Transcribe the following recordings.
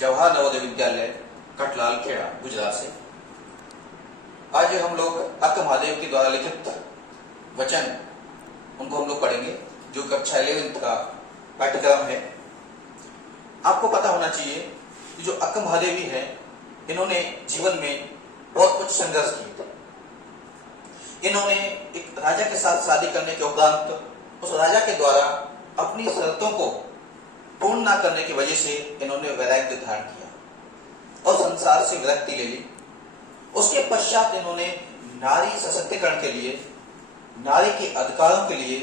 जवाहर नवोदय विद्यालय कटलाल खेड़ा गुजरात से। आज हम लोग अक्क महादेव के द्वारा लिखित वचन उनको हम लोग पढ़ेंगे, जो कक्षा 11 का पाठ्यक्रम है। आपको पता होना चाहिए कि जो अक्क महादेवी है, इन्होंने जीवन में बहुत कुछ संघर्ष किए थे। इन्होंने एक राजा के साथ शादी करने के उपरांत उस राजा के द्वारा अपनी शर्तों को पूर्ण न करने की वजह से इन्होंने वैराग्य धारण किया और संसार से विरक्ति ले ली। उसके पश्चात इन्होंने नारी सशक्तिकरण के लिए, नारी के अधिकारों के लिए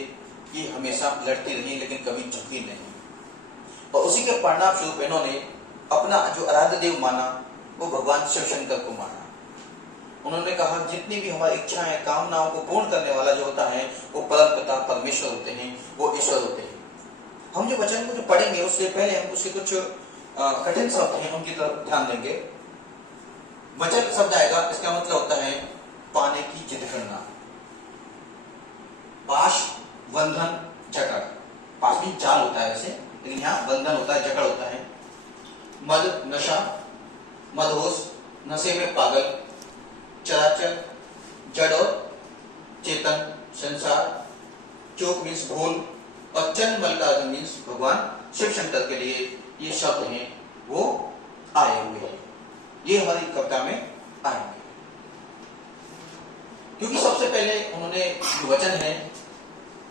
ये हमेशा लड़ती रही, लेकिन कभी झुकी नहीं। और उसी के परिणाम स्वरूप इन्होंने अपना जो आराध्य देव माना वो भगवान शिव शंकर को माना। उन्होंने कहा जितनी भी हमारी इच्छाएं, कामनाओं को पूर्ण करने वाला जो होता है वो परम पिता परमेश्वर होते हैं, वो ईश्वर होते हैं। हम जो वचन को जो पढ़ेंगे उससे पहले हम उसके कुछ कठिन शब्द हैं उनकी तरफ ध्यान देंगे। वचन शब्द आएगा, इसका मतलब होता है पाने की जिद करना। पाश, बंधन, जकड़। पाश भी जाल होता है वैसे, लेकिन यहाँ बंधन होता है, जकड़ होता है। मद, नशा, मदहोश, नशे में पागल। चराचर, जड़ और चेतन, संसार। चोक मीन्स भूल और चंद मल्लिकार्जुन मीन्स भगवान शिव शंकर के लिए ये शब्द हैं वो आए हुए हैं। ये हमारी कविता में आएंगे, क्योंकि सबसे पहले उन्होंने जो वचन है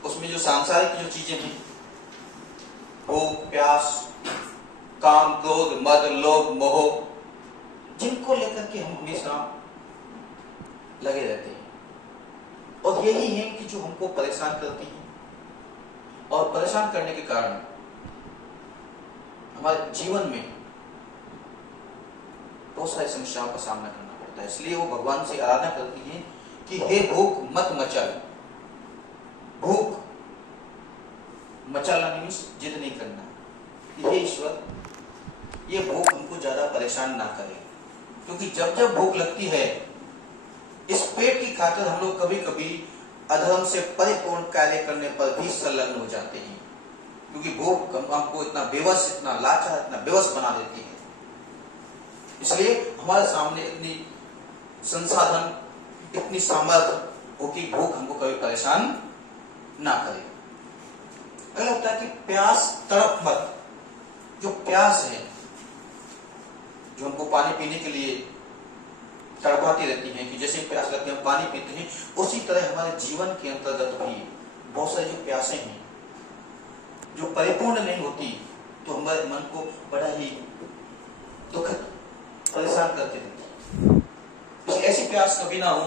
उसमें जो सांसारिक जो चीजें हैं, भूख, प्यास, काम, क्रोध, मद, लोभ, मोह, जिनको लेकर के हम हमेशा लगे रहते हैं, और यही है कि जो हमको परेशान करती हैं, और परेशान करने के कारण हमारे जीवन में बहुत सारी समस्याओं का सामना करना पड़ता है। इसलिए वो भगवान से आराधना करती हैं कि हे भूख मत मचल। भूख मचलना मीन्स जिद नहीं करना। हे ईश्वर, ये भूख हमको ज्यादा परेशान ना करे, क्योंकि जब जब भूख लगती है, इस पेट की खातिर हम लोग कभी कभी अधर्म से परिपूर्ण कार्य करने पर भी संलग्न हो जाते हैं, क्योंकि भूख हमको इतना बेवश, इतना लाचार, इतना बेवश बना देती है। इसलिए हमारे सामने इतनी संसाधन, इतनी सामर्थ्य हो कि भूख हमको कभी परेशान ना करे। अगला होता है कि प्यास, तड़प मत। जो प्यास है, जो हमको पानी पीने के लिए तड़पाती रहती हैं, कि जैसे प्यास लगती है हम पानी पीते हैं, उसी तरह हमारे जीवन के अंतर्गत भी बहुत सारी जो प्यासें हैं जो परिपूर्ण नहीं होती, तो हमारे मन को बड़ा ही दुखद, परेशान करती रहती है। ऐसी प्यास कभी ना हो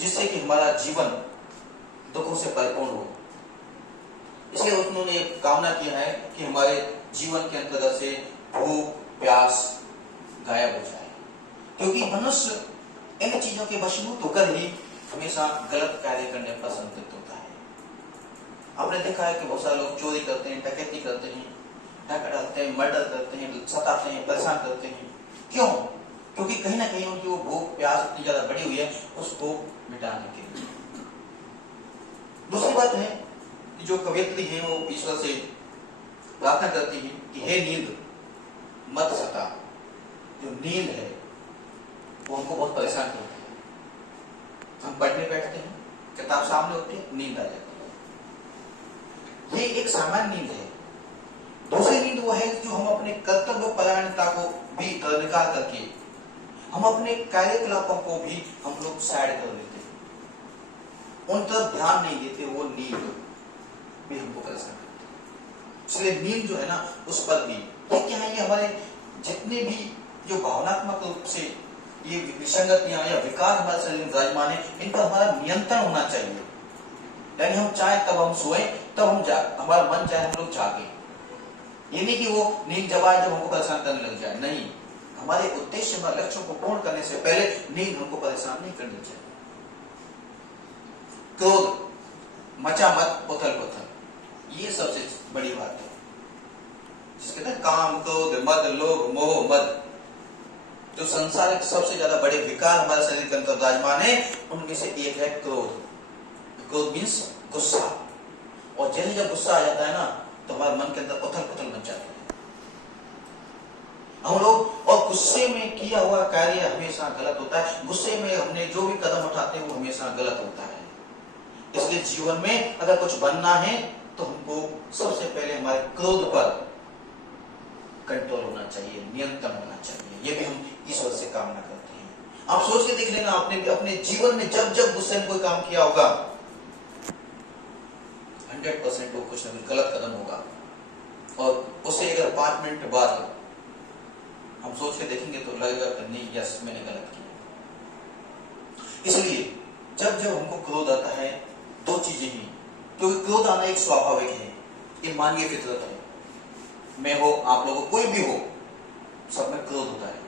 जिससे कि हमारा जीवन दुखों से परिपूर्ण हो। इसलिए उन्होंने कामना किया है कि हमारे जीवन के अंतर्गत से भूख, प्यास गायब हो जाए, क्योंकि मनुष्य इन चीजों के वशीभूत होकर ही हमेशा गलत कार्य करने पर संतुष्ट होता है। आपने देखा है कि बहुत सारे लोग चोरी करते हैं, डकैती करते हैं, डाका डालते हैं, मर्डर करते हैं, सताते हैं, परेशान करते हैं। क्यों? क्योंकि कहीं ना कहीं उनकी वो भूख प्यास इतनी ज्यादा बढ़ी हुई है उसको मिटाने के लिए। दूसरी बात है कि जो कवयित्री है वो ईश्वर से प्रार्थना करती है कि हे नींद मत सता। जो नींद है वो हमको बहुत परेशान करती है। हम पढ़ने बैठते हैं, किताब सामने होती है, नींद आ जाती है। ये एक सामान्य नींद है। दूसरी नींद वो है जो हम अपने कर्तव्य परायणता को भी निकाल करके हम अपने कार्यकलापों को भी हम लोग साइड कर देते हैं, उन तरफ ध्यान नहीं देते। वो नींद भी हमको परेशान करती है। इसलिए नींद जो है ना, उस पर भी ये क्या है, ये हमारे जितने भी जो भावनात्मक रूप से ये विसंगतियां या विकार हमारे शरीर में विराजमान है, इन पर हमारा नियंत्रण होना चाहिए। यानी हम चाहे तब हम सोए, तब हम हमारा मन चाहे हम लोग जागे। ये नहीं कि वो नींद जब आए जब हमको परेशान करने लग जाए, नहीं। हमारे उद्देश्य, हमारे लक्ष्यों को पूर्ण करने से पहले नींद हमको परेशान नहीं करनी चाहिए। क्रोध, मचा मत, उथल पुथल, ये सबसे बड़ी बात है। जिसके कहते हैं काम, क्रोध, मद, लोभ, मोह, मद, जो संसार के सबसे ज्यादा बड़े विकार हमारे शरीर के अंदर विराजमान है, उनमें से एक है क्रोध। क्रोध मीन्स गुस्सा। और जब गुस्सा आ जाता है ना, तो हमारे मन के अंदर उथल पुथल मच जाती है। हम लोग और गुस्से में किया हुआ कार्य हमेशा गलत होता है। गुस्से में हमने जो भी कदम उठाते हैं वो हमेशा गलत होता है। इसलिए जीवन में अगर कुछ बनना है तो हमको सबसे पहले हमारे क्रोध पर कंट्रोल होना चाहिए, नियंत्रण होना चाहिए। ये भी हम ईश्वर से कामना करते हैं। आप सोच के देख लेना, आपने अपने जीवन में जब जब गुस्से में कोई काम किया होगा 100% वो कुछ ना कुछ गलत कदम होगा। और उससे अगर 5 मिनट बाद हम सोच के देखेंगे तो लगेगा कि नहीं, यस मैंने गलत किया। इसलिए जब जब हमको क्रोध आता है, 2 चीजें ही, क्योंकि क्रोध आना एक स्वाभाविक है, ये मानवीय फितरत है। मैं हो, आप लोगों, कोई भी हो, सब में क्रोध होता है।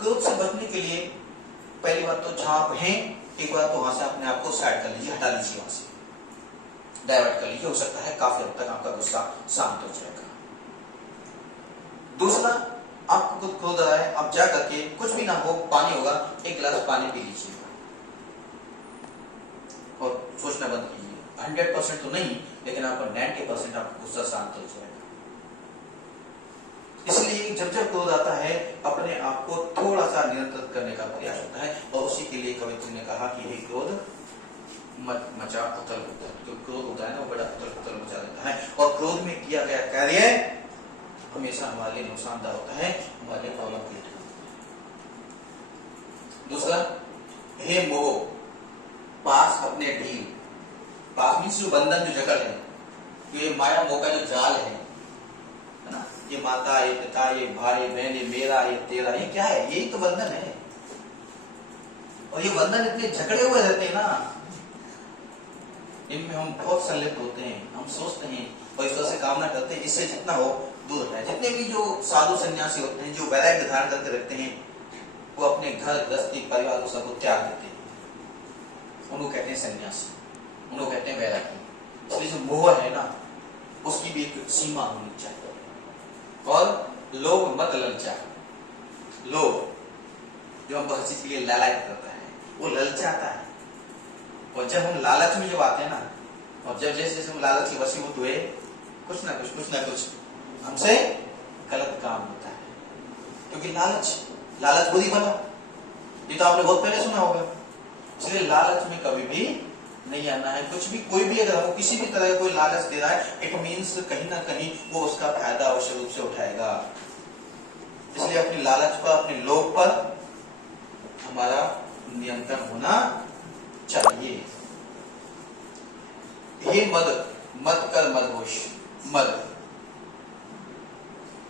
क्रोध से बचने के लिए पहली बात तो जहां आप हैं एक बार तो वहां से अपने आप को साइड कर लीजिए, हटा लीजिए, वहां से डाइवर्ट कर लीजिए। हो सकता है काफी हद तक आपका गुस्सा शांत हो जाएगा। दूसरा, आपको खुद क्रोध आ रहा है, आप जा करके कुछ भी ना हो, पानी होगा, 1 गिलास पानी पी लीजिए और सोचना बंद कीजिए। 100% तो नहीं, लेकिन आपका 90% आपका गुस्सा शांत हो जाएगा। इसलिए जब जब क्रोध आता है अपने आप को थोड़ा सा नियंत्रित करने का प्रयास होता है। और उसी के लिए कवित्री ने कहा कि हे क्रोध मत मचा उथल पुथल। जो क्रोध होता है ना, वो बड़ा उथल पुथल मचा देता है। और क्रोध में किया गया कार्य हमेशा हमारे लिए नुकसानदायक होता है, हमारे लिए प्रॉब्लम क्रिएट होता है। दूसरा, हे मोह पास अपने ढील। पास मीन्स जो बंधन, जो जकड़ है, ये माया मोह का जो जाल है ना, ये माता, ये पिता, ये भाई बहन, ये मेरा, ये तेरा, ये क्या है? यही तो बंधन है। और ये बंधन इतने जकड़े हुए रहते हैं ना, इनमें हम बहुत संलिप्त होते हैं। हम सोचते हैं और ईश्वर से कामना करते हैं इससे जितना हो दूर रहे। जितने भी जो साधु सन्यासी होते हैं, जो वैराग्य धारण करके रखते हैं, वो अपने घर गृहस्थी परिवार को सबको त्याग देते हैं। उनको कहते हैं सन्यासी, उनको कहते हैं वैरागी। इसलिए जो मोह है ना, उसकी भी एक सीमा होनी चाहिए। और लोभ मत ललचा। लोभ जो हमको हर चीज के लिए लालच करता है, वो ललचाता है। और जब हम लालच में जब आते हैं ना, और जब जैसे जैसे हम लालच के वशीभूत हुए, कुछ ना कुछ हमसे गलत काम होता है। क्योंकि लालच बुरी बला, ये तो आपने बहुत पहले सुना होगा। इसलिए लालच में कभी भी नहीं आना है। कुछ भी, कोई भी अगर हमको किसी भी तरह का कोई लालच दे रहा है, इट मीन्स कहीं ना कहीं वो उसका फायदा अवश्य रूप से उठाएगा। इसलिए अपनी लालच पर, अपने लोभ पर हमारा नियंत्रण होना चाहिए। हे मत कर मदहोश। मद,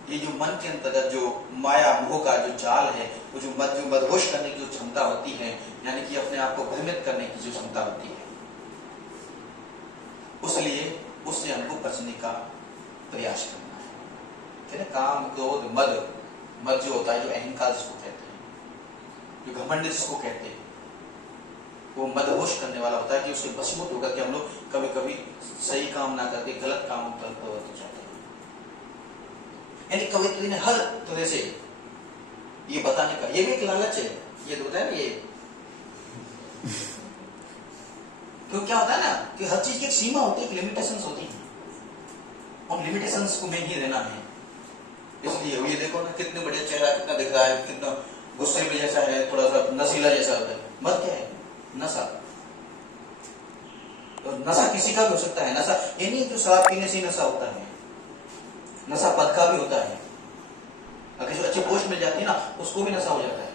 ये जो मन के अंतर्गत जो माया मोह का जो जाल है, वो जो मदहोश करने की जो क्षमता होती है, यानी कि अपने आप को भ्रमित करने की जो क्षमता होती है, उसलिए उससे हमको बचने का प्रयास करना है। कहते काम, क्रोध, मद जो होता है, जो अहंकार जिसको कहते हैं, जो घमंड जिसको कहते हैं, वो मदहोश करने वाला होता है कि उसके वशीभूत होकर के हम लोग कभी कभी सही काम ना करके गलत काम पर प्रवृत्त हो जाते हैं। यानी कवित्री ने हर तरह से ये बताने का, ये भी एक लालच है, ये तो होता है ना, ये तो क्या होता है ना कि हर चीज की एक सीमा होती है, एक लिमिटेशंस होती है, और लिमिटेशंस को नहीं रहना है। इसलिए ये देखो ना, कितने बढ़िया चेहरा कितना दिख रहा है, कितना गुस्से में जैसा है, थोड़ा सा नशीला जैसा होता है। मत क्या है? नशा। तो नशा किसी का भी हो सकता है। नशा ये नहीं जो शराब पीने से नशा होता है, नशा पद का भी होता है। अगर जो अच्छी पोस्ट मिल जाती है ना, उसको भी नशा हो जाता है।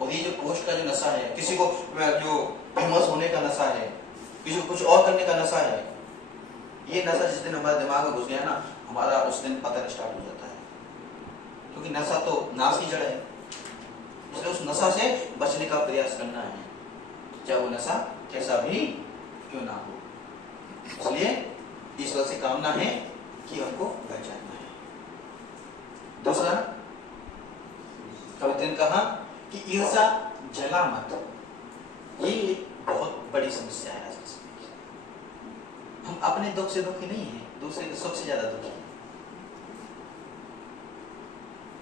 और ये जो पोस्ट का जो नशा है, किसी को जो फेमस होने का नशा है, किसी को कुछ और करने का नशा है, ये नशा जिस दिन हमारे दिमाग में घुस गया ना, हमारा उस दिन पतन स्टार्ट हो जाता है। क्योंकि नशा तो नाश की जड़ है। इसलिए उस नशा से बचने का प्रयास करना है, चाहे वो नशा कैसा भी क्यों ना हो। इसलिए ईश्वर से कामना है कि हमको बच जाना है। दूसरा, कवित्री ने कहा कि ईर्षा जला मत। ये बहुत बड़ी समस्या है आज के समय की। हम अपने दुख से दुखी नहीं है, दूसरे के सुख से ज्यादा दुखी है।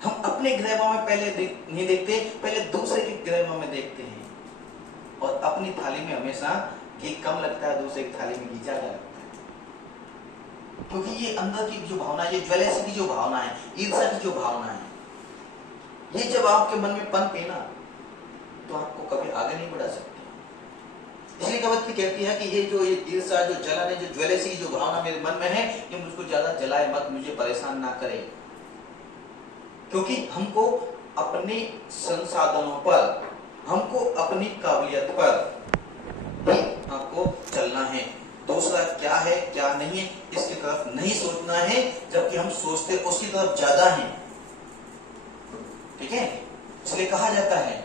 हम अपने ग्रहों में पहले नहीं देखते, पहले दूसरे के ग्रहों में देखते हैं। और अपनी थाली में हमेशा घी कम लगता है, दूसरे की थाली में घी ज्यादा लगता है। क्योंकि ये अंदर की जो भावना, ये ज्वेलसी की जो भावना है, ईर्ष्या की जो भावना है, ये जब आपके मन में पनपे ना तो आपको कभी आगे नहीं बढ़ा सकते। इसलिए कवित्री कहती है कि ये जो ये ईर्ष्या, जो जलन है, जो ज्वेलसी की जो भावना मेरे मन में है, ये मुझको ज्यादा जलाए मत, मुझे परेशान ना करे। क्योंकि हमको अपने संसाधनों पर, हमको अपनी काबिलियत पर ही आपको चलना है। दूसरा क्या है क्या नहीं है इसकी तरफ नहीं सोचना है, जबकि हम सोचते उसकी तरफ ज्यादा है। ठीक है, इसलिए कहा जाता है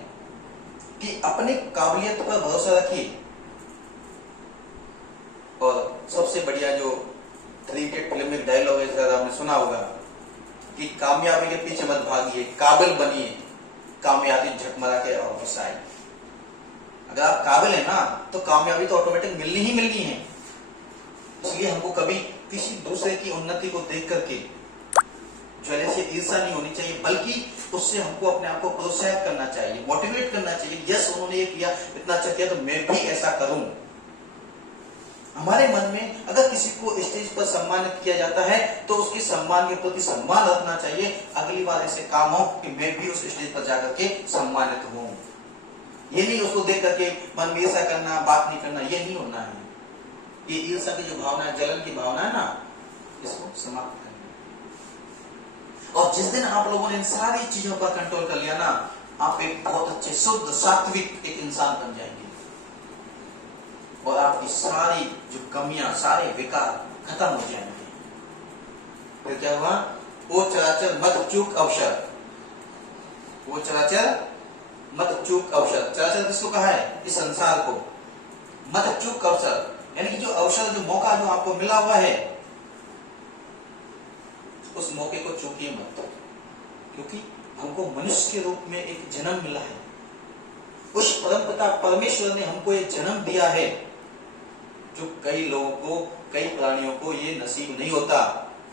कि अपनी काबिलियत पर भरोसा रखिए। और सबसे बढ़िया जो 3 इडियट फिल्म में डायलॉग है, शायद आपने सुना होगा कि कामयाबी के पीछे मत भागिए, काबिल बनिए, कामयाबी झकमरा के वापस आए। अगर आप काबिल है ना तो कामयाबी तो ऑटोमेटिक मिलनी ही मिलनी है। इसलिए हमको कभी किसी दूसरे की उन्नति को देख करके ज्वेलसी, ईर्ष्या नहीं होनी चाहिए, बल्कि उससे हमको अपने आप को प्रोत्साहित करना चाहिए, मोटिवेट करना चाहिए। यस, उन्होंने ये किया, इतना अच्छा किया, तो मैं भी ऐसा करूं। हमारे मन में अगर किसी को स्टेज पर सम्मानित किया जाता है तो उसके सम्मान के प्रति सम्मान रखना चाहिए। अगली बार ऐसे काम हो कि मैं भी उस स्टेज पर जाकर के सम्मानित हूं। ये नहीं उसको देख करके मन में ईर्ष्या करना, बात नहीं करना, ये नहीं होना है। ये ईर्ष्या की जो भावना है, जलन की भावना है ना, इसको समाप्त करना। और जिस दिन आप लोगों ने इन सारी चीजों पर कंट्रोल कर लिया ना, आप एक बहुत अच्छे शुद्ध सात्विक एक इंसान बन जाएंगे और आपकी सारी जो कमियां, सारे विकार खत्म हो जाएंगे। फिर क्या हुआ? वो चराचर मत चूक अवसर, वो चराचर मत चूक अवसर। चराचर किसको कहा है? इस संसार को। मत चूक अवसर यानी कि जो अवसर, जो मौका जो आपको मिला हुआ है, उस मौके को चूकिए मत। क्योंकि हमको मनुष्य के रूप में एक जन्म मिला है। उस परमपिता परमेश्वर ने हमको एक जन्म दिया है जो कई लोगों को, कई प्राणियों को ये नसीब नहीं होता।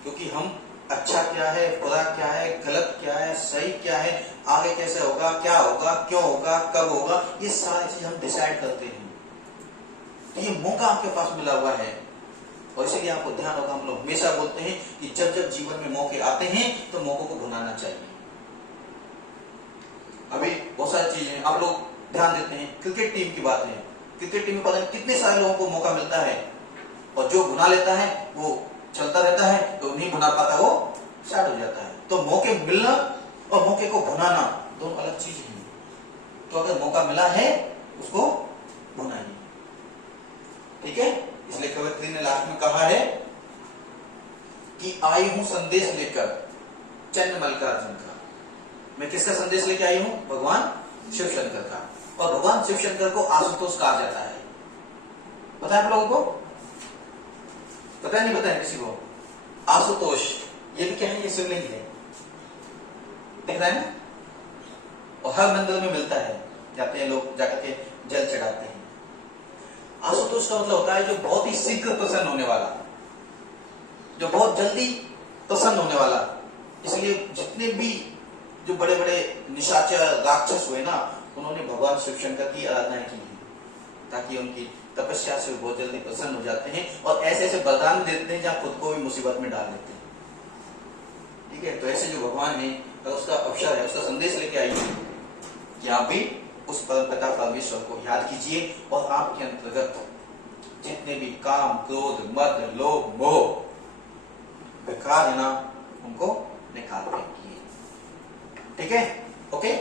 क्योंकि हम अच्छा क्या है, बुरा क्या है, गलत क्या है, सही क्या है, आगे कैसे होगा, क्या होगा, क्यों होगा, कब होगा, ये सारी चीज हम डिसाइड करते हैं। तो ये मौका आपके पास मिला हुआ है। और इसीलिए आपको ध्यान होगा, हम लोग हमेशा बोलते हैं कि जब जब जीवन में मौके आते हैं तो मौकों को भुनाना चाहिए। अभी बहुत सारी चीजें आप लोग ध्यान देते हैं, क्रिकेट टीम की बात है। क्रिकेट टीम में पता नहीं कितने सारे लोगों को मौका मिलता है, और जो भुना लेता है वो चलता रहता है, तो नहीं भुना पाता वो स्टार्ट हो जाता है। तो मौके मिलना और मौके को भुनाना दोनों अलग चीज है। तो अगर मौका मिला है उसको भुनाइए। ठीक है, इसलिए कवित्री ने लास्ट में कहा है कि आई हूं संदेश लेकर चन्न मल्लिकार्जुन का। मैं किसका संदेश लेके आई हूं? भगवान शिव शंकर का। और भगवान शिव शंकर को आशुतोष कहा जाता है। पता है आप लोगों को? पता नहीं? पता है किसी को? आशुतोष ये भी क्या है? ये शिवलिंग है, दिख रहा है ना? और हर मंदिर में मिलता है, जाते हैं लोग, जाकर के जल चढ़ाते हैं। आशुतोष का मतलब होता है जो बहुत ही शीघ्र प्रसन्न होने वाला, जो बहुत जल्दी प्रसन्न होने वाला। इसलिए जितने भी जो बड़े बड़े निशाचर राक्षस हुए ना, उन्होंने भगवान शिव शंकर की आराधना की है, ताकि उनकी तपस्या से बहुत जल्दी प्रसन्न हो जाते हैं और ऐसे ऐसे वरदान देते हैं जहां खुद को भी मुसीबत में डाल देते हैं। ठीक है, तो ऐसे जो भगवान है, उसका अवसर है, उसका संदेश लेके आइए कि आप भी उस परमपिता परमेश्वर को याद कीजिए और आपके अंतर्गत जितने भी काम, क्रोध, मद, लोभ, मोह, विकार है ना, उनको निकाल फेंकिए। ठीक है, ओके।